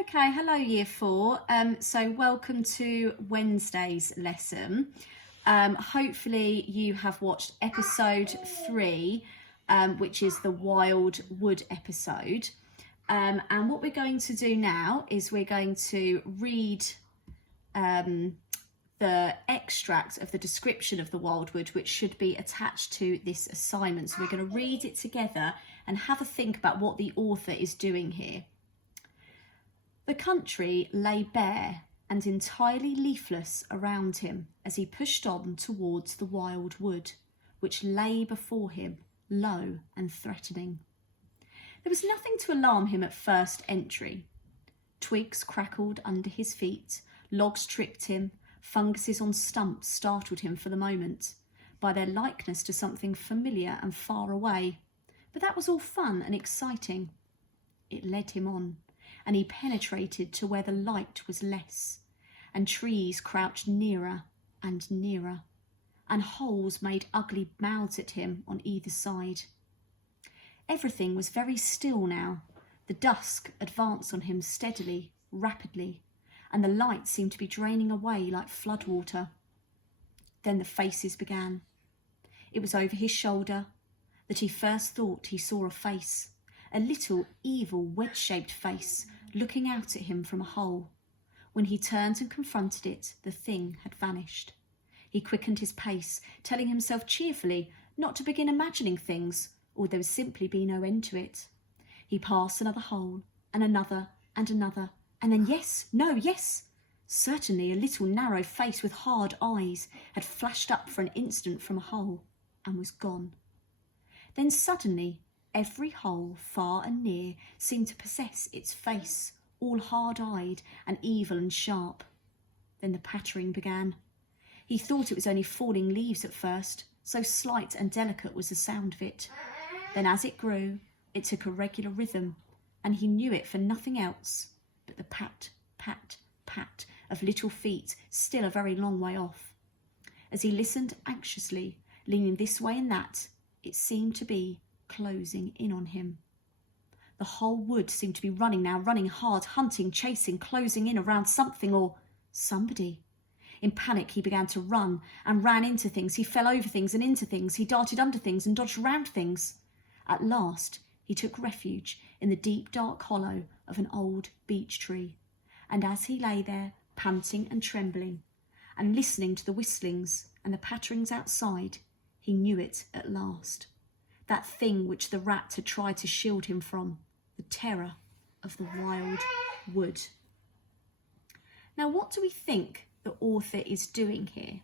Okay, hello Year 4. So welcome to Wednesday's lesson. Hopefully you have watched episode 3, which is the Wild Wood episode. And what we're going to do now is we're going to read the extract of the description of the wildwood, which should be attached to this assignment. So we're going to read it together and have a think about what the author is doing here. The country lay bare and entirely leafless around him as he pushed on towards the wild wood, which lay before him, low and threatening. There was nothing to alarm him at first entry. Twigs crackled under his feet, logs tripped him, funguses on stumps startled him for the moment, by their likeness to something familiar and far away. But that was all fun and exciting. It led him on, and he penetrated to where the light was less, and trees crouched nearer and nearer, and holes made ugly mouths at him on either side. Everything was very still now. The dusk advanced on him steadily, rapidly, and the light seemed to be draining away like floodwater. Then the faces began. It was over his shoulder that he first thought he saw a face, a little evil wedge-shaped face looking out at him from a hole. When he turned and confronted it, the thing had vanished. He quickened his pace, telling himself cheerfully not to begin imagining things, or there would simply be no end to it. He passed another hole, and another, and another, and then yes, no, yes. Certainly a little narrow face with hard eyes had flashed up for an instant from a hole, and was gone. Then suddenly every hole, far and near, seemed to possess its face, all hard-eyed and evil and sharp. Then the pattering began. He thought it was only falling leaves at first, so slight and delicate was the sound of it. Then as it grew, it took a regular rhythm, and he knew it for nothing else but the pat, pat, pat of little feet still a very long way off. As he listened anxiously, leaning this way and that, it seemed to be closing in on him. The whole wood seemed to be running now, running hard, hunting, chasing, closing in around something or somebody. In panic, he began to run and ran into things. He fell over things and into things. He darted under things and dodged round things. At last, he took refuge in the deep, dark hollow of an old beech tree. And as he lay there, panting and trembling, and listening to the whistlings and the patterings outside, he knew it at last. That thing which the rat had tried to shield him from, the terror of the wild wood. Now, what do we think the author is doing here?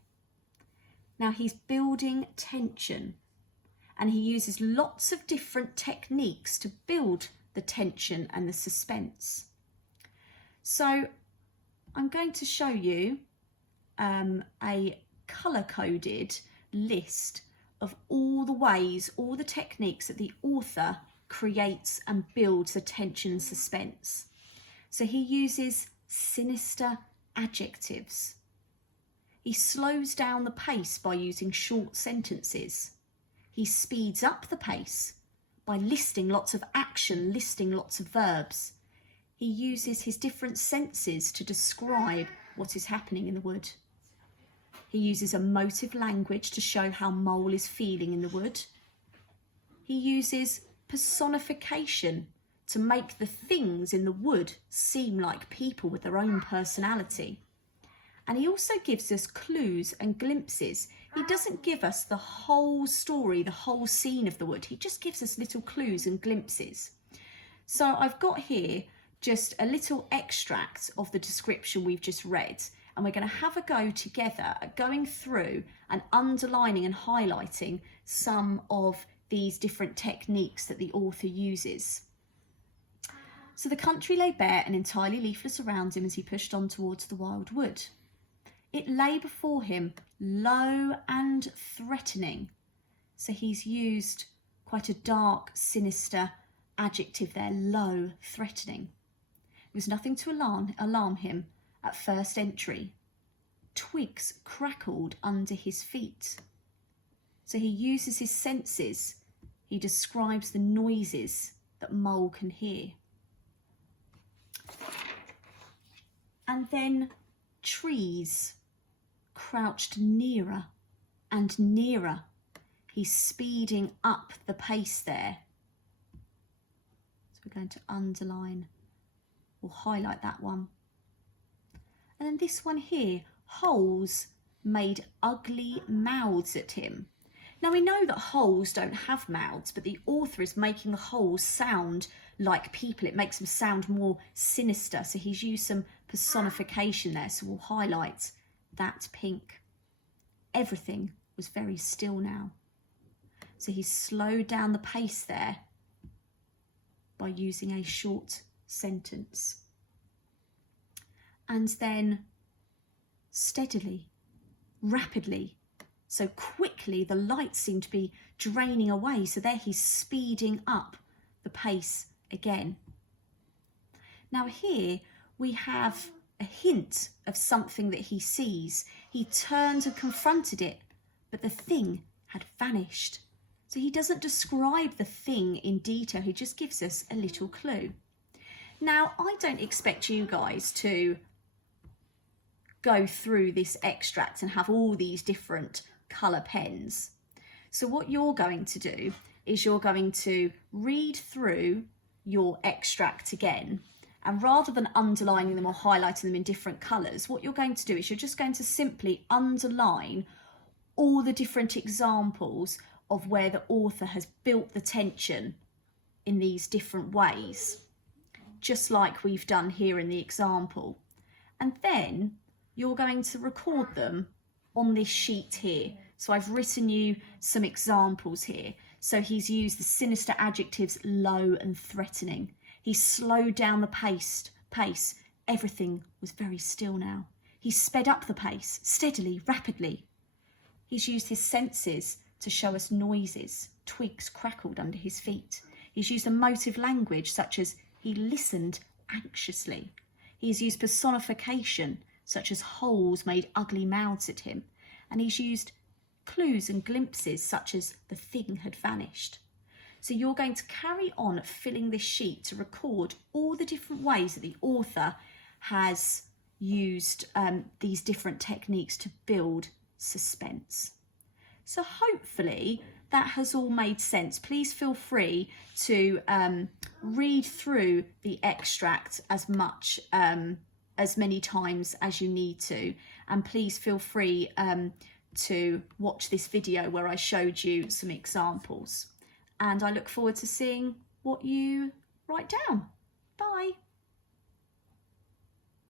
Now, he's building tension, and he uses lots of different techniques to build the tension and the suspense. So I'm going to show you a colour-coded list of all the ways, all the techniques that the author creates and builds the tension and suspense. So he uses sinister adjectives. He slows down the pace by using short sentences. He speeds up the pace by listing lots of action, listing lots of verbs. He uses his different senses to describe what is happening in the wood. He uses emotive language to show how Mole is feeling in the wood. He uses personification to make the things in the wood seem like people with their own personality. And he also gives us clues and glimpses. He doesn't give us the whole story, the whole scene of the wood. He just gives us little clues and glimpses. So I've got here just a little extract of the description we've just read. And we're going to have a go together at going through and underlining and highlighting some of these different techniques that the author uses. So the country lay bare and entirely leafless around him as he pushed on towards the wild wood. It lay before him, low and threatening. So he's used quite a dark, sinister adjective there, low, threatening. There was nothing to alarm him at first entry. Twigs crackled under his feet. So he uses his senses. He describes the noises that Mole can hear. And then trees crouched nearer and nearer. He's speeding up the pace there. So we're going to underline or highlight that one. And then this one here, holes made ugly mouths at him. Now we know that holes don't have mouths, but the author is making the holes sound like people. It makes them sound more sinister. So he's used some personification there. So we'll highlight that pink. Everything was very still now. So he's slowed down the pace there by using a short sentence. And then steadily, rapidly, so quickly the lights seem to be draining away. So there he's speeding up the pace again. Now here we have a hint of something that he sees. He turned and confronted it, but the thing had vanished. So he doesn't describe the thing in detail, he just gives us a little clue. Now, I don't expect you guys to go through this extract and have all these different colour pens. So what you're going to do is you're going to read through your extract again, and rather than underlining them or highlighting them in different colours, what you're going to do is you're just going to simply underline all the different examples of where the author has built the tension in these different ways, just like we've done here in the example. And then you're going to record them on this sheet here. So I've written you some examples here. So he's used the sinister adjectives low and threatening. He slowed down the pace. Everything was very still now. He sped up the pace, steadily, rapidly. He's used his senses to show us noises. Twigs crackled under his feet. He's used emotive language such as he listened anxiously. He's used personification such as holes made ugly mouths at him. And he's used clues and glimpses such as the thing had vanished. So you're going to carry on filling this sheet to record all the different ways that the author has used these different techniques to build suspense. So hopefully that has all made sense. Please feel free to read through the extract as many times as you need to. And please feel free to watch this video where I showed you some examples. And I look forward to seeing what you write down. Bye.